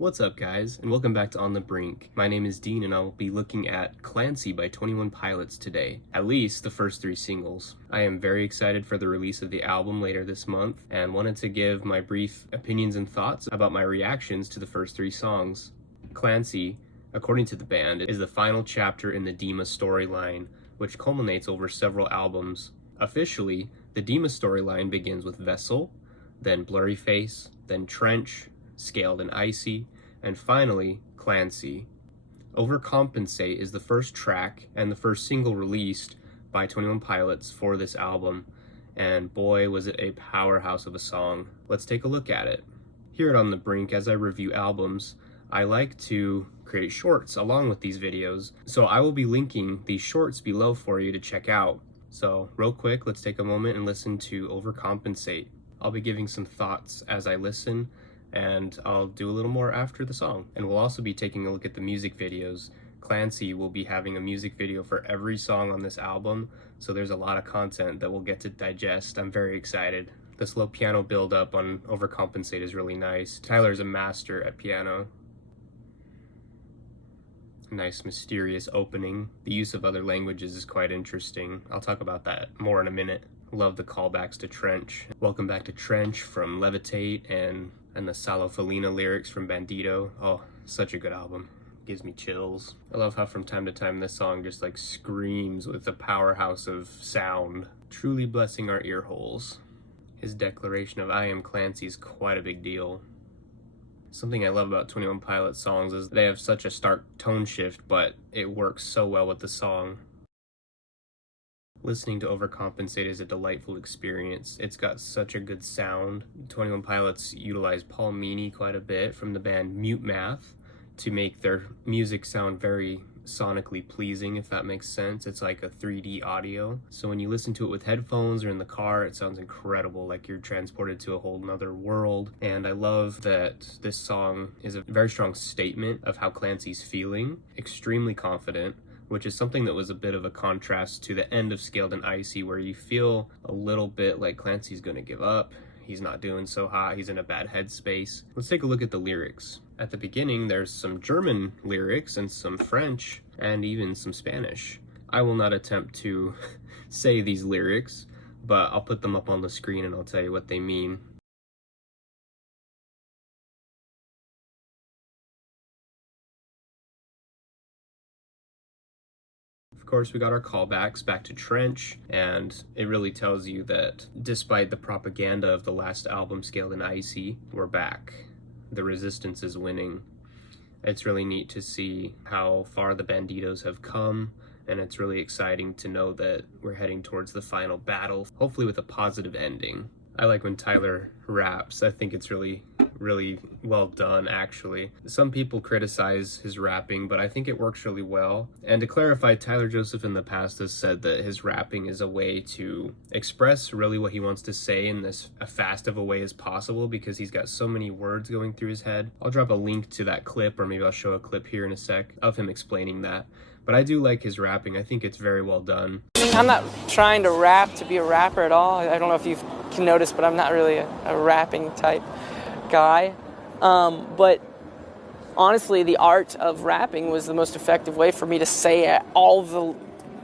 What's up, guys, and welcome back to On the Brink. My name is Dean, and I will be looking at Clancy by 21 Pilots today, at least the first 3 singles. I am very excited for the release of the album later this month, and wanted to give my brief opinions and thoughts about my reactions to the first 3 songs. Clancy, according to the band, is the final chapter in the Dima storyline, which culminates over several albums. Officially, the Dima storyline begins with Vessel, then Blurry Face, then Trench, Scaled and Icy, and finally, Clancy. Overcompensate is the first track and the first single released by 21 Pilots for this album, and boy was it a powerhouse of a song. Let's take a look at it. Here at On the Brink, as I review albums, I like to create shorts along with these videos, so I will be linking these shorts below for you to check out. So real quick, let's take a moment and listen to Overcompensate. I'll be giving some thoughts as I listen, and I'll do a little more after the song. And we'll also be taking a look at the music videos. Clancy will be having a music video for every song on this album, so there's a lot of content that we'll get to digest. I'm very excited. The slow piano build up on Overcompensate is really nice. Tyler's a master at piano. Nice mysterious opening. The use of other languages is quite interesting. I'll talk about that more in a minute. Love the callbacks to Trench. Welcome Back to Trench from Levitate and the Salo Felina lyrics from Bandito. Oh, such a good album. Gives me chills. I love how from time to time this song just like screams with a powerhouse of sound, truly blessing our ear holes. His declaration of I am Clancy is quite a big deal. Something I love about 21 Pilots songs is they have such a stark tone shift, but it works so well with the song. Listening to Overcompensate is a delightful experience. It's got such a good sound. 21 Pilots utilize Paul Meany quite a bit from the band Mute Math to make their music sound very sonically pleasing, if that makes sense. It's like a 3D audio. So when you listen to it with headphones or in the car, it sounds incredible, like you're transported to a whole nother world. And I love that this song is a very strong statement of how Clancy's feeling, extremely confident, which is something that was a bit of a contrast to the end of Scaled and Icy, where you feel a little bit like Clancy's gonna give up. He's not doing so hot, he's in a bad headspace. Let's take a look at the lyrics. At the beginning, there's some German lyrics and some French and even some Spanish. I will not attempt to say these lyrics, but I'll put them up on the screen and I'll tell you what they mean. Of course, we got our callbacks back to Trench, and it really tells you that despite the propaganda of the last album, Scaled and Icy, we're back. The resistance is winning. It's really neat to see how far the Banditos have come, and it's really exciting to know that we're heading towards the final battle, hopefully with a positive ending. I like when Tyler raps. I think it's really well done, actually. Some people criticize his rapping, but I think it works really well. And to clarify, Tyler Joseph in the past has said that his rapping is a way to express really what he wants to say in as fast of a way as possible, because he's got so many words going through his head. I'll drop a link to that clip, or maybe I'll show a clip here in a sec of him explaining that. But I do like his rapping. I think it's very well done. I'm not trying to rap to be a rapper at all. I don't know if you can notice, but I'm not really a rapping type guy. But honestly, the art of rapping was the most effective way for me to say all the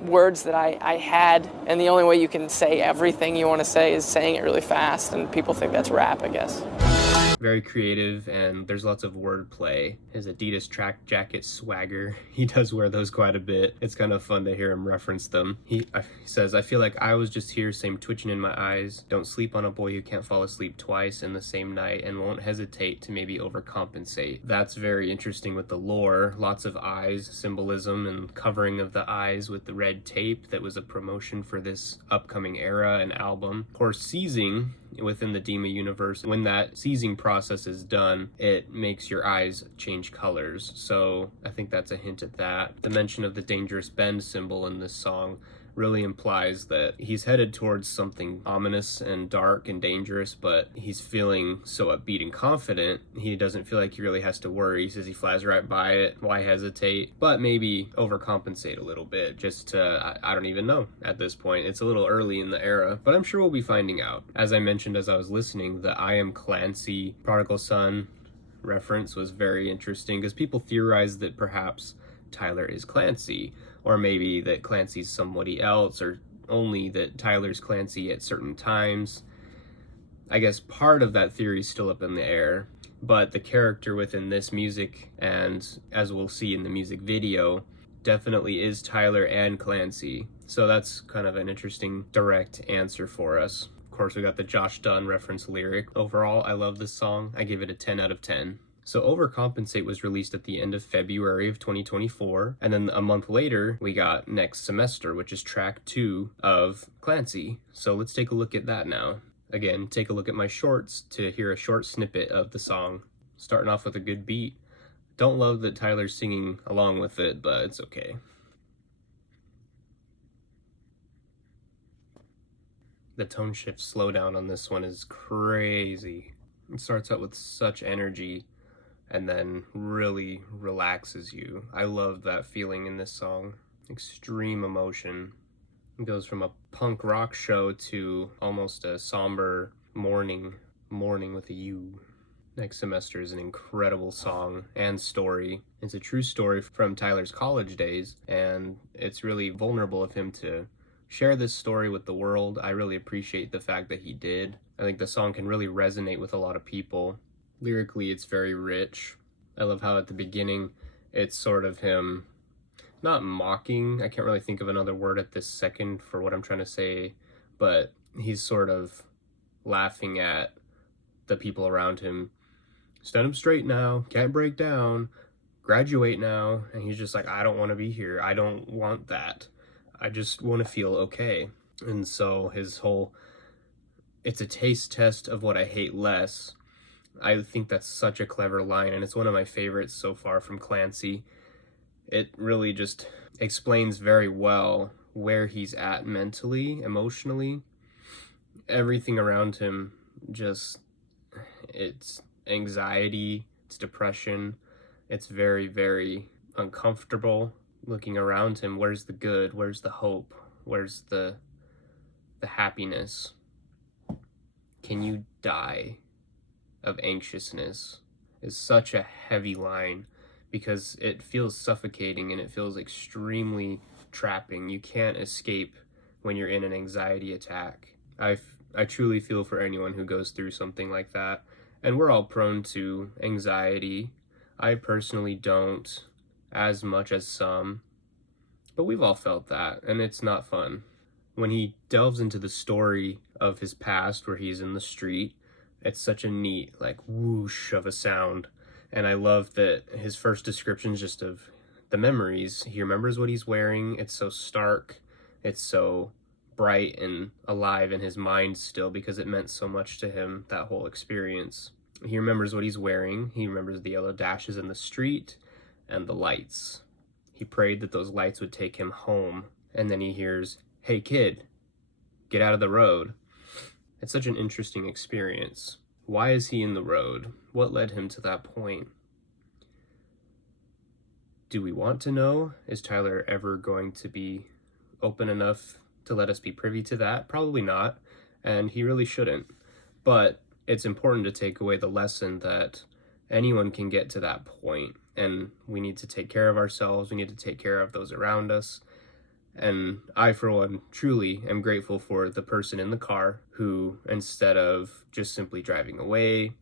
words that I had. And the only way you can say everything you want to say is saying it really fast. And people think that's rap, I guess. Very creative, and there's lots of wordplay. His Adidas track jacket swagger, he does wear those quite a bit. It's kind of fun to hear him reference them. He says, I feel like I was just here, same twitching in my eyes. Don't sleep on a boy who can't fall asleep twice in the same night and won't hesitate to maybe overcompensate. That's very interesting with the lore. Lots of eyes, symbolism, and covering of the eyes with the red tape that was a promotion for this upcoming era and album. Of course, seizing within the Dima universe, when that seizing process is done, it makes your eyes change colors. So I think that's a hint at that. The mention of the dangerous bend symbol in this song really implies that he's headed towards something ominous and dark and dangerous, but he's feeling so upbeat and confident, he doesn't feel like he really has to worry. He says he flies right by it. Why hesitate? But maybe overcompensate a little bit, just to, I don't even know at this point. It's a little early in the era, but I'm sure we'll be finding out. As I mentioned as I was listening, the I am Clancy, Prodigal Son reference was very interesting because people theorized that perhaps Tyler is Clancy, or maybe that Clancy's somebody else, or only that Tyler's Clancy at certain times. I guess part of that theory is still up in the air, but the character within this music, and as we'll see in the music video, definitely is Tyler and Clancy. So that's kind of an interesting direct answer for us. Of course, we got the Josh Dun reference lyric. Overall, I love this song. I give it a 10 out of 10. So Overcompensate was released at the end of February of 2024, and then a month later, we got Next Semester, which is track 2 of Clancy. So let's take a look at that now. Again, take a look at my shorts to hear a short snippet of the song. Starting off with a good beat. Don't love that Tyler's singing along with it, but it's okay. The tone shift slowdown on this one is crazy. It starts out with such energy and then really relaxes you. I love that feeling in this song. Extreme emotion. It goes from a punk rock show to almost a somber mourning with a U. Next Semester is an incredible song and story. It's a true story from Tyler's college days, and it's really vulnerable of him to share this story with the world. I really appreciate the fact that he did. I think the song can really resonate with a lot of people. Lyrically, it's very rich. I love how at the beginning, it's sort of him not mocking, I can't really think of another word at this second for what I'm trying to say, but he's sort of laughing at the people around him. Stand up straight now, can't break down, graduate now, and he's just like, I don't want to be here, I don't want that, I just want to feel okay. And so his whole, it's a taste test of what I hate less. I think that's such a clever line, and it's one of my favorites so far from Clancy. It really just explains very well where he's at mentally, emotionally. Everything around him, just, it's anxiety, it's depression, it's very, very uncomfortable. Looking around him, where's the good, where's the hope, where's the happiness? Can you die of anxiousness? Is such a heavy line, because it feels suffocating and it feels extremely trapping. You can't escape when you're in an anxiety attack. I truly feel for anyone who goes through something like that, and we're all prone to anxiety. I personally don't as much as some, but we've all felt that, and it's not fun. When he delves into the story of his past where he's in the street, it's such a neat, like, whoosh of a sound. And I love that his first description is just of the memories. He remembers what he's wearing. It's so stark. It's so bright and alive in his mind still because it meant so much to him, that whole experience. He remembers what he's wearing. He remembers the yellow dashes in the street and the lights. He prayed that those lights would take him home. And then he hears, "Hey kid, get out of the road." It's such an interesting experience. Why is he in the road? What led him to that point? Do we want to know? Is Tyler ever going to be open enough to let us be privy to that? Probably not, and he really shouldn't. But it's important to take away the lesson that anyone can get to that point, and we need to take care of ourselves, we need to take care of those around us. And I, for one, truly am grateful for the person in the car who, instead of just simply driving away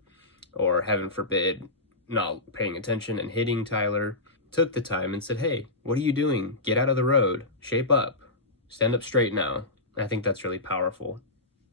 or, heaven forbid, not paying attention and hitting Tyler, took the time and said, "Hey, what are you doing? Get out of the road. Shape up. Stand up straight now." I think that's really powerful.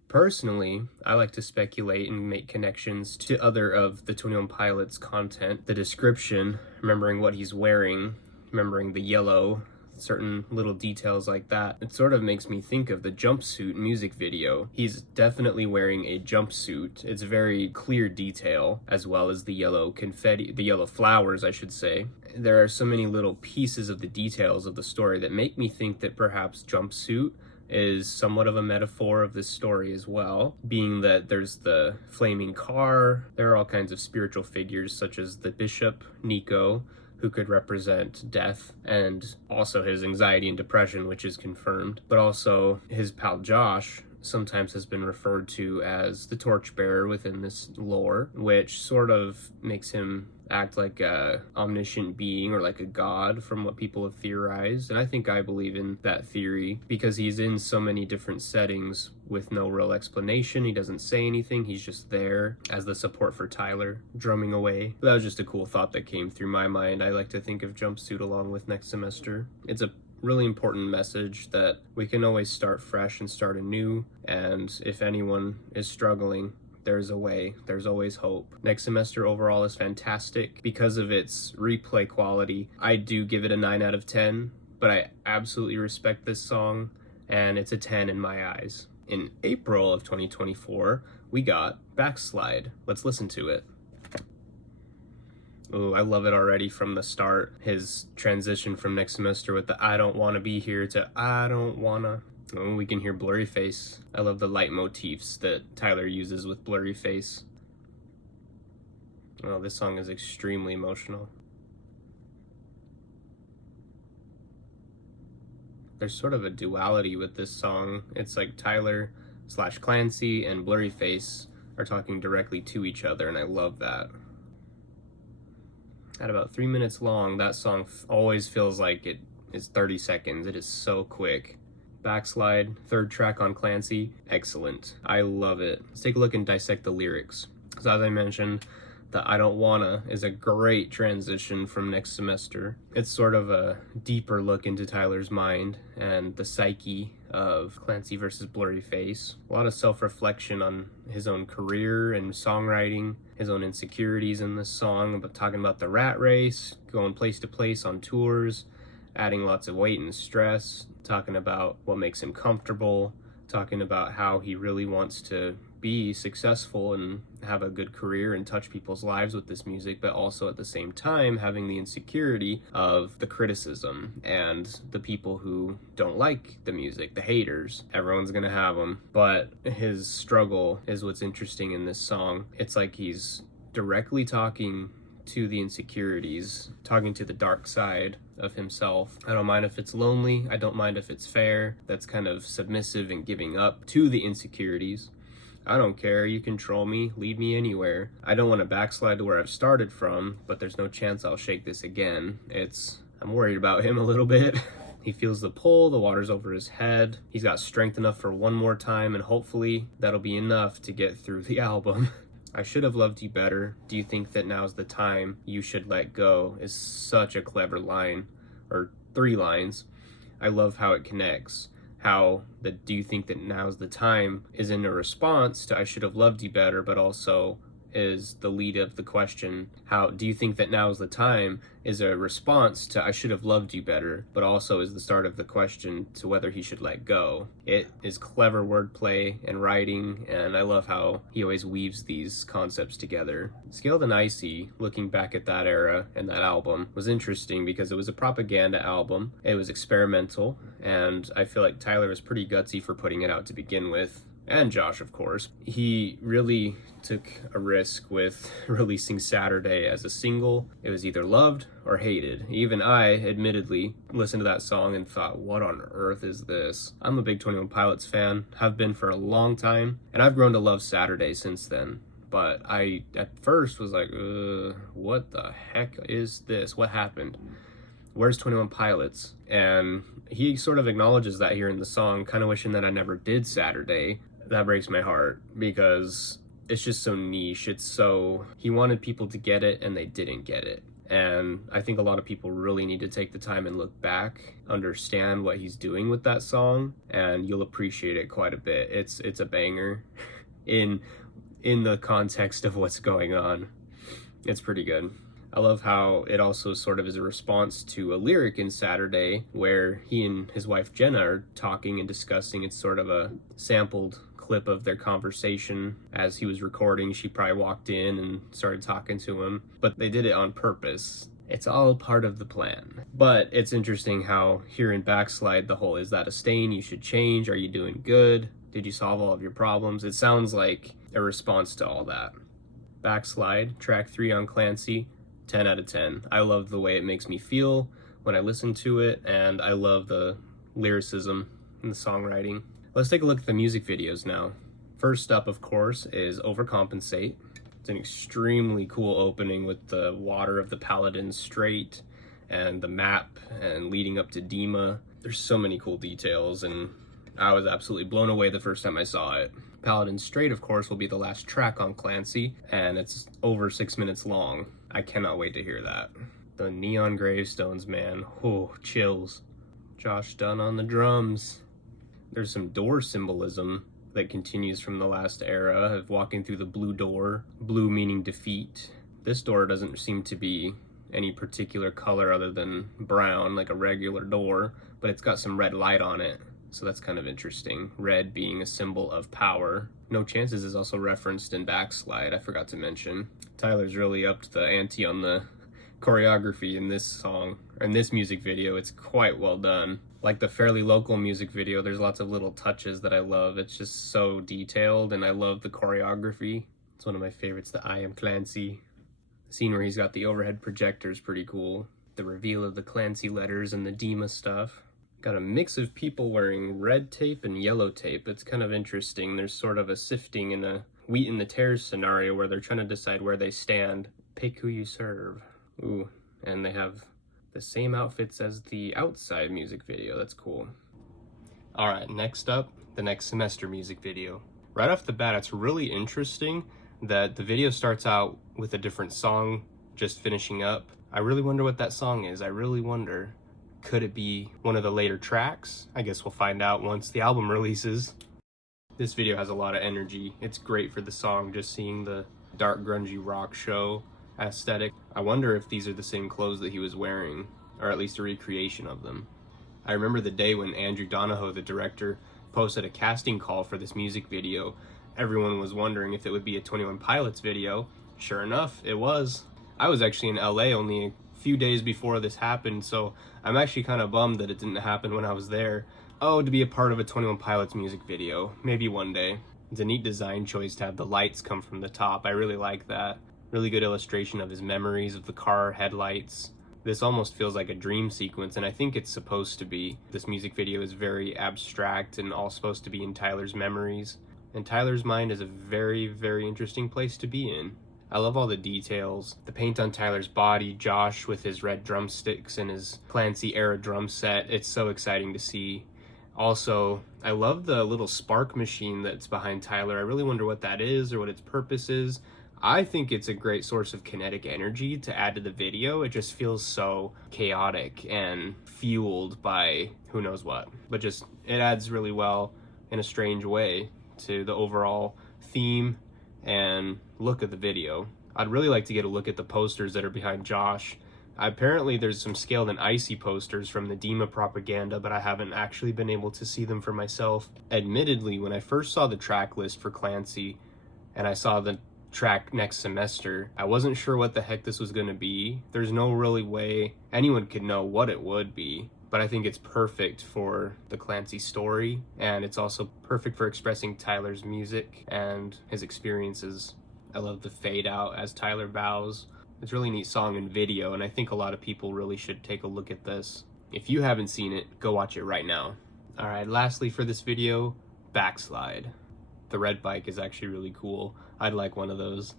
Personally, I like to speculate and make connections to other of the 21 Pilots content. The description, remembering what he's wearing, remembering the yellow, certain little details like that. It sort of makes me think of the jumpsuit music video. He's definitely wearing a jumpsuit. It's very clear detail, as well as the yellow confetti, the yellow flowers, I should say. There are so many little pieces of the details of the story that make me think that perhaps jumpsuit is somewhat of a metaphor of this story as well, being that there's the flaming car. There are all kinds of spiritual figures such as the bishop, Nico, who could represent death, and also his anxiety and depression, which is confirmed, but also his pal Josh, sometimes has been referred to as the torchbearer within this lore, which sort of makes him act like a omniscient being or like a god from what people have theorized. And I think I believe in that theory because he's in so many different settings with no real explanation. He doesn't say anything. He's just there as the support for Tyler, drumming away. But that was just a cool thought that came through my mind. I like to think of Jumpsuit along with Next Semester. It's a really important message that we can always start fresh and start anew, and if anyone is struggling, there's a way, there's always hope. Next Semester overall is fantastic because of its replay quality. I do give it a 9 out of 10, but I absolutely respect this song, and it's a 10 in my eyes. In April of 2024, we got Backslide. Let's listen to it. Ooh, I love it already from the start. His transition from Next Semester with the I don't want to be here to I don't wanna. Oh, we can hear Blurry Face. I love the leitmotifs that Tyler uses with Blurry Face. Oh, this song is extremely emotional. There's sort of a duality with this song. It's like Tyler / Clancy and Blurry Face are talking directly to each other, and I love that. At about 3 minutes long, that song always feels like it is 30 seconds. It is so quick. Backslide, third track on Clancy, excellent. I love it. Let's take a look and dissect the lyrics. So as I mentioned, the I don't wanna is a great transition from Next Semester. It's sort of a deeper look into Tyler's mind and the psyche of Clancy versus Blurry Face. A lot of self-reflection on his own career and songwriting, his own insecurities in this song, but talking about the rat race, going place to place on tours, adding lots of weight and stress, talking about what makes him comfortable, talking about how he really wants to be successful and have a good career and touch people's lives with this music, but also at the same time having the insecurity of the criticism and the people who don't like the music, the haters. Everyone's gonna have them, but his struggle is what's interesting in this song. It's like he's directly talking to the insecurities, talking to the dark side of himself. I don't mind if it's lonely, I don't mind if it's fair. That's kind of submissive and giving up to the insecurities. I don't care, you control me, lead me anywhere. I don't want to backslide to where I've started from, but there's no chance I'll shake this again. I'm worried about him a little bit. He feels the pull, the water's over his head. He's got strength enough for one more time, and hopefully that'll be enough to get through the album. I should have loved you better. Do you think that now's the time you should let go is such a clever line, or 3 lines. I love how it connects. How the do you think that now's the time is in a response to I should have loved you better, but also is the lead of the question. How do you think that now's the time is a response to I should have loved you better, but also is the start of the question to whether he should let go. It is clever wordplay and writing, and I love how he always weaves these concepts together. Scaled and Icy, looking back at that era and that album, was interesting because it was a propaganda album. It was experimental, and I feel like Tyler was pretty gutsy for putting it out to begin with. And Josh, of course. He really took a risk with releasing Saturday as a single. It was either loved or hated. Even I, admittedly, listened to that song and thought, what on earth is this? I'm a big 21 Pilots fan, have been for a long time, and I've grown to love Saturday since then. But I, at first, was like, what the heck is this? What happened? Where's 21 Pilots? And he sort of acknowledges that here in the song, kind of wishing that I never did Saturday. That breaks my heart because it's just so niche. He wanted people to get it and they didn't get it. And I think a lot of people really need to take the time and look back, understand what he's doing with that song, and you'll appreciate it quite a bit. It's a banger in the context of what's going on. It's pretty good. I love how it also sort of is a response to a lyric in Saturday where he and his wife Jenna are talking and discussing. It's sort of a sampled clip of their conversation as he was recording. She probably walked in and started talking to him, but they did it on purpose. It's all part of the plan. But it's interesting how here in Backslide, the whole, is that a stain you should change? Are you doing good? Did you solve all of your problems? It sounds like a response to all that. Backslide, track 3 on Clancy, 10 out of 10. I love the way it makes me feel when I listen to it, and I love the lyricism and the songwriting. Let's take a look at the music videos now. First up, of course, is Overcompensate. It's an extremely cool opening with the water of the Paladin Strait and the map and leading up to Dima. There's so many cool details, and I was absolutely blown away the first time I saw it. Paladin Strait, of course, will be the last track on Clancy, and it's over 6 minutes long. I cannot wait to hear that. The neon gravestones, man. Oh, chills. Josh Dunn on the drums. There's some door symbolism that continues from the last era of walking through the blue door. Blue meaning defeat. This door doesn't seem to be any particular color other than brown, like a regular door, but it's got some red light on it. So that's kind of interesting. Red being a symbol of power. No Chances is also referenced in Backslide, I forgot to mention. Tyler's really upped the ante on the choreography in this song, or in this music video. It's quite well done. Like the fairly local music video, there's lots of little touches that I love. It's just so detailed, and I love the choreography. It's one of my favorites, the I Am Clancy. The scene where he's got the overhead projector is pretty cool. The reveal of the Clancy letters and the Dima stuff. Got a mix of people wearing red tape and yellow tape. It's kind of interesting. There's sort of a sifting in a wheat in the tares scenario where they're trying to decide where they stand. Pick who you serve. Ooh, and they have the same outfits as the Outside music video. That's cool. Alright, next up, the Next Semester music video. Right off the bat, it's really interesting that the video starts out with a different song just finishing up. I really wonder what that song is. I really wonder. Could it be one of the later tracks? I guess we'll find out once the album releases. This video has a lot of energy. It's great for the song, just seeing the dark grungy rock show aesthetic. I wonder if these are the same clothes that he was wearing, or at least a recreation of them. I remember the day when Andrew Donahoe, the director, posted a casting call for this music video. Everyone was wondering if it would be a 21 Pilots video. Sure enough, it was. I was actually in LA only a few days before this happened, so I'm actually kind of bummed that it didn't happen when I was there. Oh, to be a part of a 21 Pilots music video. Maybe one day. It's a neat design choice to have the lights come from the top. I really like that. Really good illustration of his memories of the car headlights. This almost feels like a dream sequence, and I think it's supposed to be. This music video is very abstract and all supposed to be in Tyler's memories. And Tyler's mind is a very, very interesting place to be in. I love all the details. The paint on Tyler's body, Josh with his red drumsticks and his Clancy era drum set. It's so exciting to see. Also, I love the little spark machine that's behind Tyler. I really wonder what that is or what its purpose is. I think it's a great source of kinetic energy to add to the video. It just feels so chaotic and fueled by who knows what. But just, it adds really well in a strange way to the overall theme and look of the video. I'd really like to get a look at the posters that are behind Josh. Apparently there's some scaled and icy posters from the Dima propaganda, but I haven't actually been able to see them for myself. Admittedly, when I first saw the track list for Clancy and I saw the track Next Semester, I wasn't sure what the heck this was going to be. There's no really way anyone could know what it would be, but I think it's perfect for the Clancy story, and it's also perfect for expressing Tyler's music and his experiences. I love the fade out as Tyler bows. It's a really neat song and video, and I think a lot of people really should take a look at this. If you haven't seen it, go watch it right now. Alright, lastly for this video, Backslide. The red bike is actually really cool. I'd like one of those.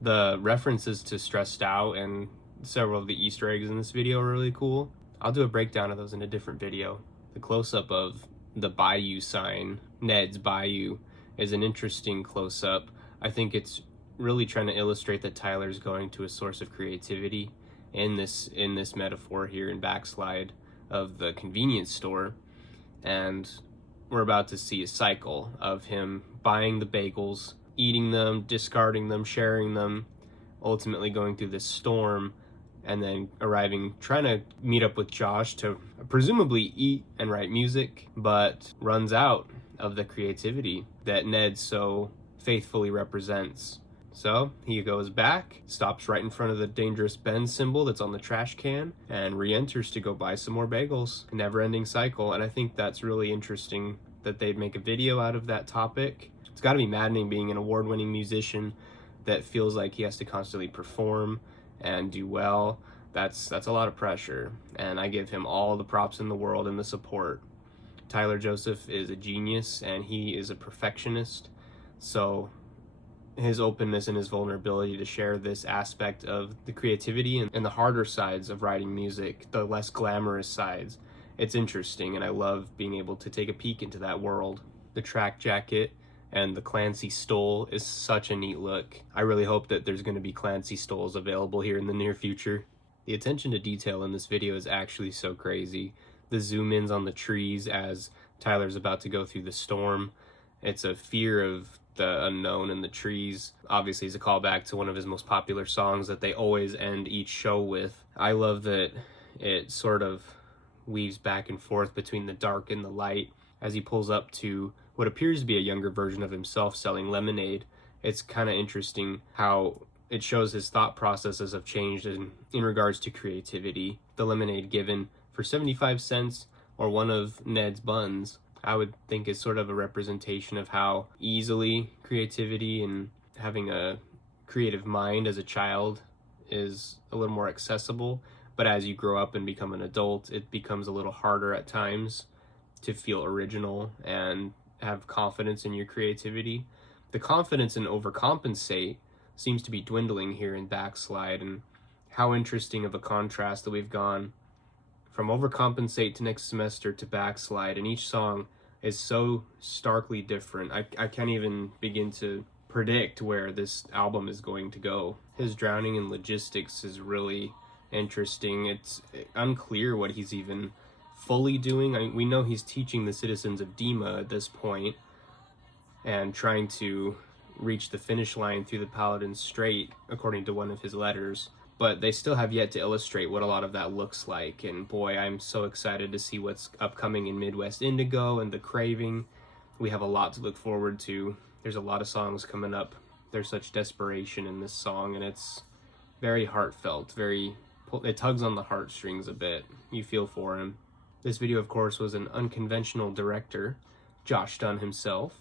The references to Stressed Out and several of the Easter eggs in this video are really cool. I'll do a breakdown of those in a different video. The close-up of the Bayou sign, Ned's Bayou, is an interesting close-up. I think it's really trying to illustrate that Tyler's going to a source of creativity in this metaphor here in Backslide of the convenience store. And we're about to see a cycle of him buying the bagels, eating them, discarding them, sharing them, ultimately going through this storm, and then arriving, trying to meet up with Josh to presumably eat and write music, but runs out of the creativity that Ned so faithfully represents. So he goes back, stops right in front of the Dangerous Ben symbol that's on the trash can, and re-enters to go buy some more bagels. A never-ending cycle, and I think that's really interesting that they'd make a video out of that topic. It's got to be maddening being an award-winning musician that feels like he has to constantly perform and do well. That's a lot of pressure, and I give him all the props in the world and the support Tyler Joseph is a genius and he is a perfectionist, so his openness and his vulnerability to share this aspect of the creativity and the harder sides of writing music, the less glamorous sides, it's interesting, and I love being able to take a peek into that world. The track jacket and the Clancy stole is such a neat look. I really hope that there's going to be Clancy stoles available here in the near future. The attention to detail in this video is actually so crazy. The zoom ins on the trees as Tyler's about to go through the storm. It's a fear of the unknown in the trees. Obviously, it's a callback to one of his most popular songs that they always end each show with. I love that it sort of weaves back and forth between the dark and the light as he pulls up to what appears to be a younger version of himself selling lemonade. It's kind of interesting how it shows his thought processes have changed in regards to creativity. The lemonade given for 75 cents or one of Ned's buns, I would think is sort of a representation of how easily creativity and having a creative mind as a child is a little more accessible. But as you grow up and become an adult, it becomes a little harder at times to feel original and have confidence in your creativity. The confidence in Overcompensate seems to be dwindling here in Backslide, and how interesting of a contrast that we've gone from Overcompensate to Next Semester to Backslide, and each song is so starkly different. I can't even begin to predict where this album is going to go. His drowning in logistics is really interesting. It's unclear what he's even fully doing. We know he's teaching the citizens of Dima at this point and trying to reach the finish line through the Paladin Strait, according to one of his letters. But they still have yet to illustrate what a lot of that looks like. And boy, I'm so excited to see what's upcoming in Midwest Indigo and the Craving. We have a lot to look forward to. There's a lot of songs coming up. There's such desperation in this song, and it's very heartfelt, it tugs on the heartstrings a bit. You feel for him. This video, of course, was an unconventional director, Josh Dunn himself.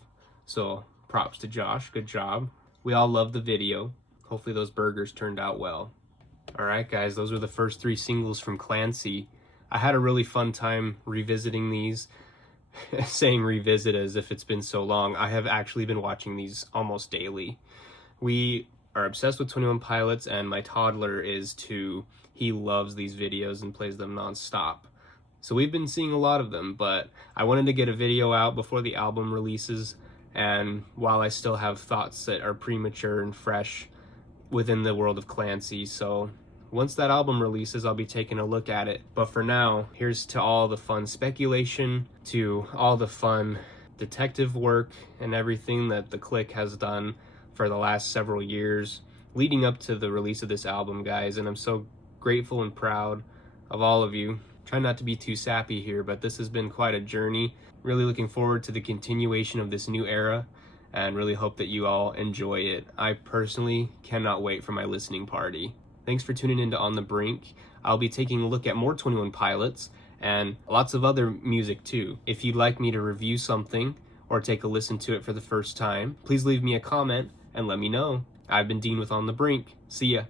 So props to Josh, good job. We all love the video. Hopefully those burgers turned out well. Alright guys, those were the first 3 singles from Clancy. I had a really fun time revisiting these. Saying revisit as if it's been so long. I have actually been watching these almost daily. We are obsessed with 21 Pilots, and my toddler is too. He loves these videos and plays them non-stop. So we've been seeing a lot of them, but I wanted to get a video out before the album releases, and while I still have thoughts that are premature and fresh within the world of Clancy, so once that album releases, I'll be taking a look at it. But for now, here's to all the fun speculation, to all the fun detective work and everything that the Click has done for the last several years leading up to the release of this album, guys. And I'm so grateful and proud of all of you. Try not to be too sappy here, but this has been quite a journey. Really looking forward to the continuation of this new era, and really hope that you all enjoy it. I personally cannot wait for my listening party. Thanks for tuning in to On the Brink. I'll be taking a look at more 21 Pilots and lots of other music too. If you'd like me to review something or take a listen to it for the first time, please leave me a comment and let me know. I've been Dean with On the Brink. See ya.